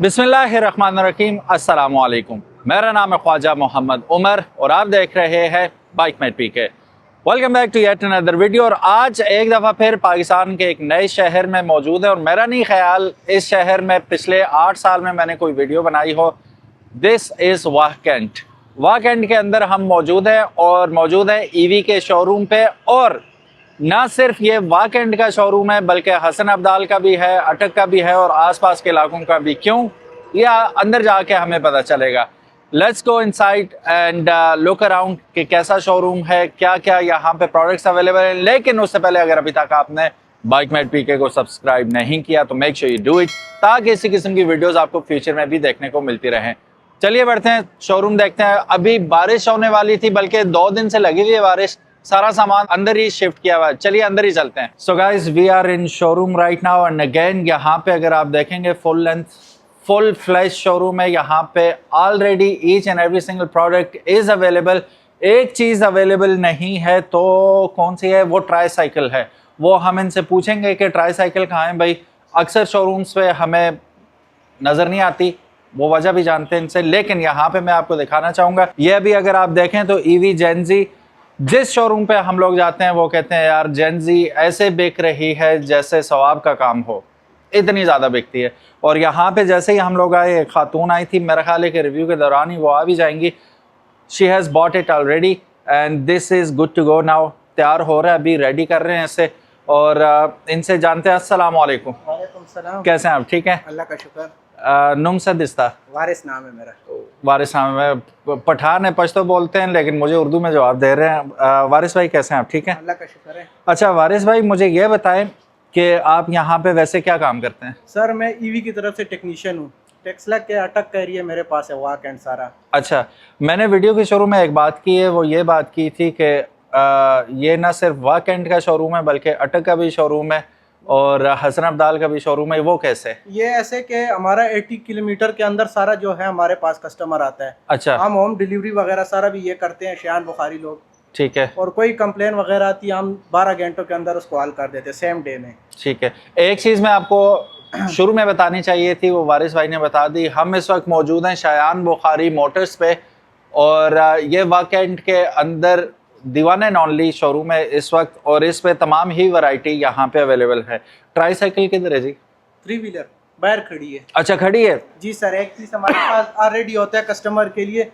बिस्मिल्लाहिर्रहमानिर्रहीम, अस्सलामु अलैकुम। मेरा नाम है ख्वाजा मोहम्मद उमर और आप देख रहे हैं bike mate PK. Welcome back to yet another video. और आज एक दफ़ा फिर पाकिस्तान के एक नए शहर में मौजूद है और मेरा नहीं ख्याल इस शहर में पिछले 8 साल में मैंने कोई वीडियो बनाई हो। This is वाहकेंट। वाहकेंट के अंदर हम मौजूद हैं और मौजूद है ईवी के शोरूम पे। और ना सिर्फ ये वाहकेंट का शोरूम है बल्कि हसन अब्दाल का भी है, अटक का भी है और आसपास के इलाकों का भी। क्यों, ये अंदर जाके हमें पता चलेगा। Let's go inside and look around कि कैसा शोरूम है, क्या क्या यहाँ पे प्रोडक्ट्स अवेलेबल हैं। लेकिन उससे पहले अगर अभी तक आपने बाइक मेट पीके को सब्सक्राइब नहीं किया तो make sure you do it, ताकि इसी किस्म की वीडियोस आपको फ्यूचर में भी देखने को मिलती रहें। चलिए बढ़ते हैं, शोरूम देखते हैं। अभी बारिश होने वाली थी, बल्कि 2 दिन से लगी हुई है बारिश, सारा सामान अंदर ही शिफ्ट किया हुआ है। चलिए अंदर ही चलते हैं। So guys, we are in showroom right now and again यहाँ पे अगर आप देखेंगे full length full flash showroom है। यहाँ पे already each and every single product is available. एक चीज़ अवेलेबल नहीं है तो कौन सी है, वो ट्राई साइकिल है। वो हम इनसे पूछेंगे कि ट्राई साइकिल कहाँ है भाई। अक्सर शोरूम्स पे हमें नज़र नहीं आती, वो वजह भी जानते हैं इनसे। लेकिन यहाँ पे मैं आपको दिखाना चाहूँगा। ये भी अगर आप देखें तो ईवी जेनजी, जिस शोरूम पे हम लोग जाते हैं वो कहते हैं यार जेनजी ऐसे बिक रही है जैसे सवाब का काम हो, इतनी ज़्यादा बिकती है। और यहाँ पे जैसे ही हम लोग आए, एक खातून आई थी, मेरे ख्याल है कि रिव्यू के दौरान ही वो आ भी जाएंगी। She has bought it already and this is good to go now. तैयार हो रहा है, अभी रेडी कर रहे हैं इसे और इनसे जानते हैं। अस्सलाम वालेकुम। वालेकुम सलाम। कैसे हैं आप, ठीक हैं? अल्लाह का शुक्र। नुम सदिस्ता वारिस नाम है मेरा। वारिस नाम है। पठान है, पश्तो बोलते हैं, लेकिन मुझे उर्दू में जवाब दे रहे हैं। वारिस भाई कैसे हैं आप, ठीक हैं? अल्लाह का शुक्र है। अच्छा वारिस भाई, मुझे ये बताएं कि आप यहाँ पे वैसे क्या काम करते हैं? सर मैं ईवी की तरफ से टेक्नीशियन हूँ। टेक्सला के अटक का एरिया मेरे पास है, वाहकेंट सारा। अच्छा, मैंने वीडियो के शुरू में एक बात की है, वो ये बात की थी कि ये ना सिर्फ वाहकेंट का शोरूम है बल्कि अटक का भी शोरूम है और हसन अब्दाल का भी शोरूम है। वो कैसे? ये ऐसे कि हमारा 80 किलोमीटर के अंदर सारा जो है हमारे पास कस्टमर आता है। अच्छा, हम होम डिलीवरी वगैरह सारा भी ये करते हैं, शान बुखारी लोग। ठीक है। और कोई कंप्लेन वगैरह आती है हम 12 घंटों के अंदर उसको हल कर देते हैं, सेम डे में। ठीक है। एक चीज़ मैं आपको शुरू में बतानी चाहिए थी, वो वारिस भाई ने बता दी। हम इस वक्त मौजूद हैं शायान बुखारी मोटर्स पे और ये वाहकेंट के अंदर दीवान एंड ओनली शोरूम है इस वक्त और इस पे तमाम ही वैरायटी यहाँ पे अवेलेबल है। ट्राई साइकिल किधर है जी? 3 व्हीलर बाहर खड़ी है। अच्छा, खड़ी है जी सर। एक पीस हमारे पास ऑलरेडी होता है कस्टमर के लिए,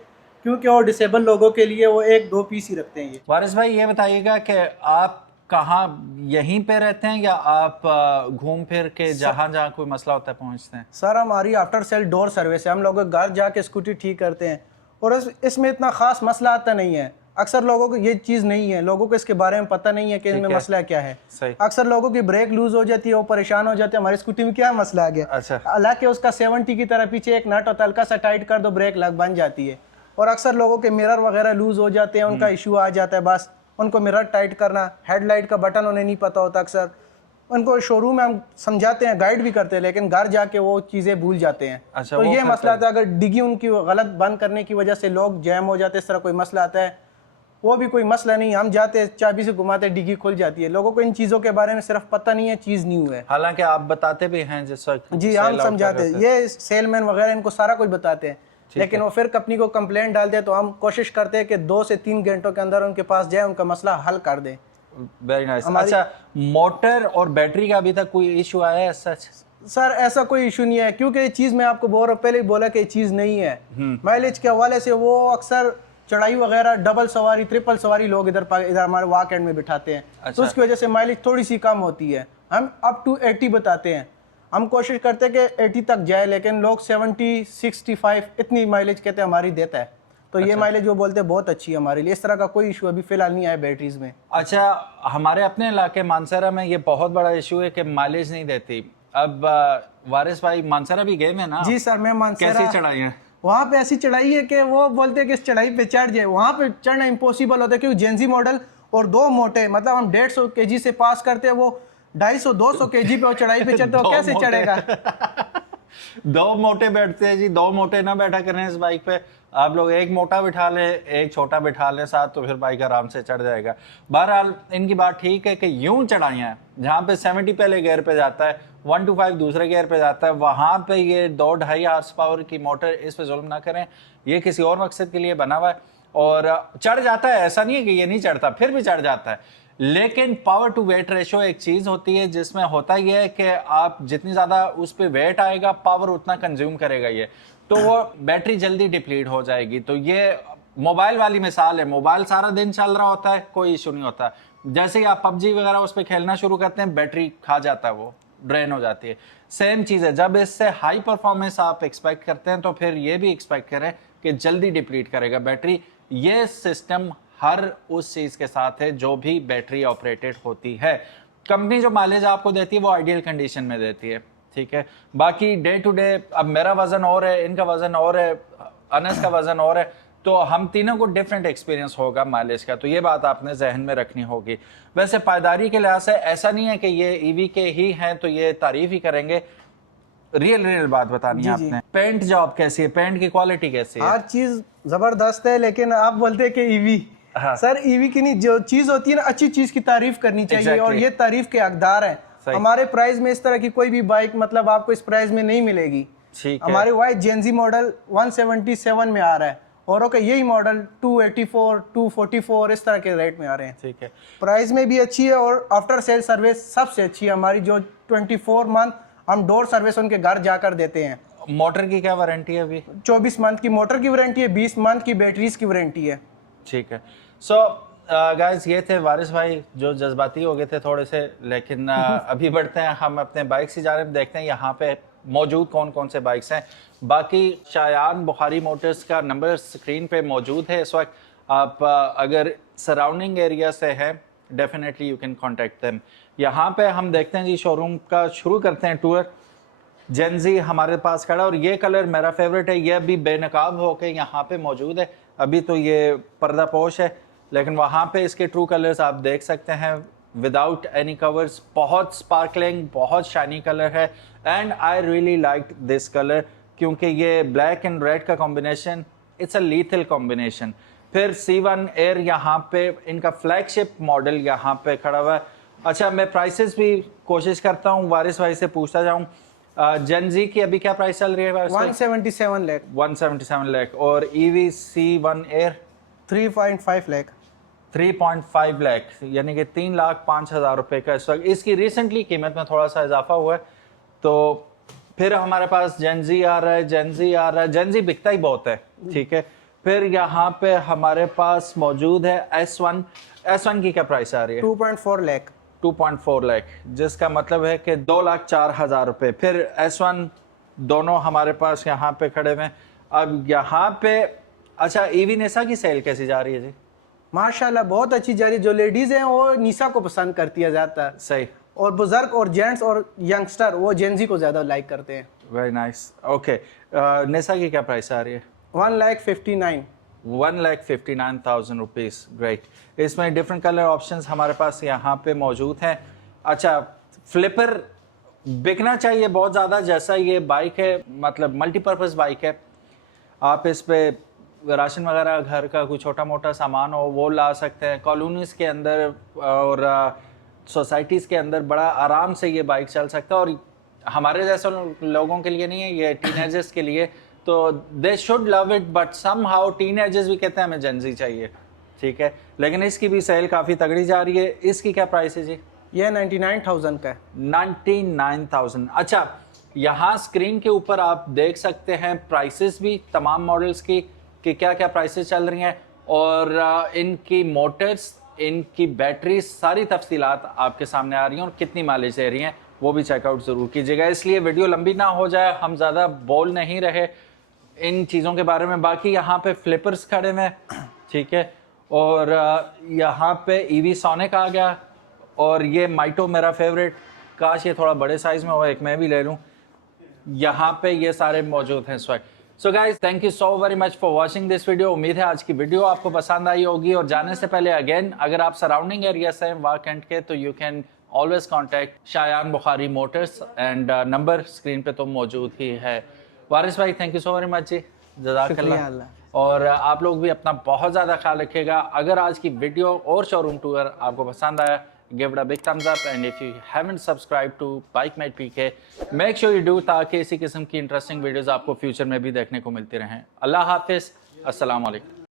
क्योंकि वो डिसेबल लोगों के लिए वो 1-2 पीस ही रखते हैं। ये वारिस भाई ये बताइएगा कि आप कहाँ, यहीं पे रहते हैं या आप घूम फिर के जहाँ जहाँ कोई मसला होता है पहुँचते हैं? सर हमारी आफ्टर सेल डोर सर्विस है, हम लोग घर जाके स्कूटी ठीक करते हैं और इसमें इतना खास मसला आता नहीं है। अक्सर लोगों को ये चीज़ नहीं है, लोगों को इसके बारे में पता नहीं है कि इनमें मसला क्या है। सही। अक्सर लोगों की ब्रेक लूज हो जाती है, वो परेशान हो जाते हैं हमारी स्कूटी में क्या मसला आ गया। अच्छा। हालांकि उसका 70 की तरह पीछे एक नट होता है, हल्का सा टाइट कर दो ब्रेक लग बन जाती है। और अक्सर लोगों के मिरर वगैरह लूज हो जाते हैं, उनका इशू आ जाता है, बस उनको मिरर टाइट करना, हेडलाइट का बटन उन्हें नहीं पता होता। अक्सर उनको शोरूम में हम समझाते हैं, गाइड भी करते हैं, लेकिन घर जाके वो चीज़ें भूल जाते हैं। अच्छा, तो ये मसला आता है। अगर डिग्गी उनकी गलत बंद करने की वजह से लोग जैम हो जाते हैं, इस तरह कोई मसला आता है, वो भी कोई मसला नहीं। हम जाते चाबी से घुमाते डिग्गी खुल जाती है। लोगों को इन चीज़ों के बारे में सिर्फ पता नहीं है, चीज़ न्यू है। हालांकि आप बताते भी हैं जिस वक्त। जी हम समझाते हैं, ये सेलमैन वगैरह इनको सारा कुछ बताते हैं, लेकिन वो फिर कंपनी को कंप्लेंट डालते हैं। तो हम कोशिश करते हैं कि 2 से 3 घंटों के अंदर उनके पास जाए, उनका मसला हल कर दें। Very nice. अच्छा, मोटर और बैटरी का अभी तक कोई इशू आया है सच? सर ऐसा कोई इशू नहीं है, क्योंकि ये चीज़ मैं आपको बहुत पहले ही बोला कि ये चीज़ नहीं है। माइलेज के हवाले से वो अक्सर चढ़ाई वगैरह, डबल सवारी, ट्रिपल सवारी लोग इधर हमारे वाहकेंट में बिठाते हैं। अच्छा। तो उसकी वजह से माइलेज थोड़ी सी कम होती है। हम अप टू 80 बताते हैं, हम कोशिश करते हैं कि 80 तक जाए, लेकिन लोग 70, 65 इतनी माइलेज कहते हैं हमारी देता है। तो ये माइलेज वो बोलते हैं बहुत अच्छी है हमारे लिए। इस तरह का कोई इशू अभी फिलहाल नहीं आया बैटरीज में। अच्छा, हमारे अपने इलाके मानसरा में ये बहुत बड़ा इशू है कि माइलेज नहीं देती। अब वारिस भाई मानसरा भी गए में ना? जी सर, मैं मानसरा। कैसी चढ़ाई है वहाँ पे? ऐसी चढ़ाई है कि वो बोलते हैं कि इस चढ़ाई पे चढ़ जाए, वहाँ पे चढ़ना इम्पॉसिबल होता है, क्योंकि जेंजी मॉडल और 2 मोटे, मतलब हम 150 kg से पास करते हैं, वो 250-200 kg पे वो चढ़ाई पे चढ़ते हो, कैसे चढ़ेगा? 2 मोटे बैठते हैं जी, 2 मोटे ना बैठा करें इस बाइक पे। आप लोग एक मोटा बिठा ले, एक छोटा बिठा ले साथ, तो फिर बाइक आराम से चढ़ जाएगा। बहरहाल इनकी बात ठीक है कि यूं चढ़ाइयाँ हैं, जहाँ पे 70 पहले गियर पे जाता है, 1 to 5 दूसरे गियर पे जाता है, वहाँ पे ये 2-2.5 हॉर्स पावर की मोटर, इस पे जुल्म ना करें, ये किसी और मकसद के लिए बना हुआ है और चढ़ जाता है। ऐसा नहीं है कि ये नहीं चढ़ता, फिर भी चढ़ जाता है। लेकिन पावर टू वेट रेशो एक चीज होती है जिसमें होता यह है कि आप जितनी ज्यादा उस पर वेट आएगा, पावर उतना कंज्यूम करेगा ये, तो वो बैटरी जल्दी डिप्लीट हो जाएगी। तो ये मोबाइल वाली मिसाल है, मोबाइल सारा दिन चल रहा होता है, कोई इशू नहीं होता, जैसे ही आप पबजी वगैरह उस पर खेलना शुरू करते हैं, बैटरी खा जाता है, वो ड्रेन हो जाती है। सेम चीज है, जब इससे हाई परफॉर्मेंस आप एक्सपेक्ट करते हैं, तो फिर ये भी एक्सपेक्ट करें कि जल्दी डिप्लीट करेगा बैटरी। ये सिस्टम हर उस चीज के साथ है जो भी बैटरी ऑपरेटेड होती है। कंपनी जो माइलेज आपको देती है वो आइडियल कंडीशन में देती है, ठीक है। बाकी डे टू डे, अब मेरा वजन और है, इनका वजन और है, अनस का वजन और है, तो हम तीनों को डिफरेंट एक्सपीरियंस होगा माइलेज का, तो ये बात आपने जहन में रखनी होगी। वैसे पायदारी के लिहाज से ऐसा नहीं है कि ये ईवी के ही हैं तो ये तारीफ ही करेंगे, रियल बात बतानी है आपने। पेंट जॉब कैसी है, पेंट की क्वालिटी कैसी है? हर चीज जबरदस्त है, लेकिन आप बोलते हैं कि ईवी, सर ईवी की नहीं, जो चीज होती है ना, अच्छी चीज की तारीफ करनी चाहिए और ये तारीफ के हकदार हैं। हमारे प्राइस में इस तरह की कोई भी बाइक मतलब आपको इस प्राइस में नहीं मिलेगी। हमारे वाई जेनजी मॉडल 177 में आ रहा है और ओके यही मॉडल 284, 244 इस तरह के रेट में आ रहे हैं, ठीक है। प्राइस में भी अच्छी है और आफ्टर सेल सर्विस सबसे अच्छी है हमारी, जो 24 मंथ हम डोर सर्विस उनके घर जाकर देते हैं। मोटर की क्या वारंटी है अभी? 24 मंथ की मोटर की वारंटी है, 20 मंथ की बैटरीज की वारंटी है, ठीक है। सो गाइस, ये थे वारिस भाई जो जज्बाती हो गए थे थोड़े से, लेकिन अभी बढ़ते हैं हम अपने बाइक्स की जानिब, देखते हैं यहाँ पे मौजूद कौन कौन से बाइक्स हैं। बाकी शायान बुखारी मोटर्स का नंबर स्क्रीन पे मौजूद है इस वक्त। आप अगर सराउंडिंग एरिया से हैं, definitely you can contact them. यहाँ पे हम देखते हैं जी, शोरूम का शुरू करते हैं टूर। जेनजी हमारे पास खड़ा, और ये कलर मेरा फेवरेट है, ये अभी बेनकाब होके यहाँ पे मौजूद है। अभी तो ये पर्दा पोश है, लेकिन वहाँ पे इसके ट्रू कलर्स आप देख सकते हैं, विदाउट एनी कवर्स, बहुत स्पार्कलिंग, बहुत शाइनी कलर है। And I really like this colour, क्योंकि ये ब्लैक एंड रेड का combination, it's a lethal combination. फिर C1 एयर यहाँ पे इनका फ्लैगशिप मॉडल यहाँ पे खड़ा हुआ है। अच्छा, मैं प्राइसेस भी कोशिश करता हूँ वारिस भाई से पूछता जाऊँ। जेनजी की अभी क्या प्राइस चल रही है? 177 लाख। 177 लाख। और EV C1 air 3.5 lakh. 3.5 lakh, यानी कि 3,05,000 रुपये का इस वक्त। इसकी रिसेंटली कीमत में थोड़ा सा इजाफा हुआ है। तो फिर हमारे पास जेनजी आ रहा है, जेनजी बिकता ही बहुत है, ठीक है। फिर यहाँ पे हमारे पास मौजूद है S1 की क्या प्राइस आ रही है? 2.4 लाख। 2.4 लाख, जिसका मतलब है कि 2,04,000 रुपये। फिर S1 दोनों हमारे पास यहाँ पे खड़े हुए हैं। अब यहाँ पे अच्छा, EV नेसा की सेल कैसी जा रही है जी? माशाल्लाह बहुत अच्छी जा रही है। जो लेडीज हैं वो निसा को पसंद करती है ज्यादा, सही, और बुजुर्ग और जेंट्स और यंगस्टर वो जेनजी को ज्यादा लाइक करते हैं। Very nice, okay. नेसा की क्या प्राइस आ रही है? 1,59,000। 1,59,000 रुपीज़, ग्रेट। इसमें डिफरेंट कलर ऑप्शंस हमारे पास यहाँ पे मौजूद हैं। अच्छा, फ्लिपर बिकना चाहिए बहुत ज़्यादा, जैसा ये बाइक है, मतलब मल्टीपर्पज़ बाइक है। आप इस पे राशन वगैरह, घर का कोई छोटा मोटा सामान हो वो ला सकते हैं। कॉलोनीज़ के अंदर और सोसाइटीज़ के अंदर बड़ा आराम से ये बाइक चल सकता है। और हमारे जैसे लोगों के लिए नहीं है, ये टीनेजर्स के लिए, तो they should love it, but somehow teenagers भी कहते हैं हमें जेनजी चाहिए, ठीक है। लेकिन इसकी भी सेल काफ़ी तगड़ी जा रही है। इसकी क्या प्राइस है जी? ये 99,000 का है। 99,000। अच्छा, यहाँ स्क्रीन के ऊपर आप देख सकते हैं प्राइसेस भी तमाम मॉडल्स की, कि क्या क्या प्राइसेस चल रही हैं, और इनकी मोटर्स, इनकी बैटरी, सारी तफसीलात आपके सामने आ रही हैं, और कितनी माइलेज दे रही हैं वो भी चेकआउट ज़रूर कीजिएगा। इसलिए वीडियो लंबी ना हो जाए, हम ज़्यादा बोल नहीं रहे इन चीज़ों के बारे में। बाकी यहाँ पे फ्लिपर्स खड़े हुए हैं, ठीक है, और यहाँ पे EV सोनिक आ गया, और ये माइटो मेरा फेवरेट, काश ये थोड़ा बड़े साइज़ में हो, एक मैं भी ले लूँ। यहाँ पे ये सारे मौजूद हैं इस वक्त। So guys, thank you so very much for watching this video. उम्मीद है आज की वीडियो आपको पसंद आई होगी। और जाने से पहले अगेन, अगर आप सराउंडिंग एरिया से हैं वाकंड के, तो you can always contact Shayan Bukhari motors, and number screen पे तो मौजूद ही है। वारिस भाई, thank you so very much ji, जज़ाकल्लाह। और आप लोग भी अपना बहुत ज़्यादा ख्याल रखिएगा। अगर आज की वीडियो और शोरूम टूर आपको पसंद आया, give it a big thumbs up, and if you haven't subscribed to BikeMate PK, make sure you do, ताकि इसी किस्म की इंटरेस्टिंग वीडियोस आपको फ्यूचर में भी देखने को मिलती रहें। अल्लाह हाफिज़, अस्सलाम वालेकुम।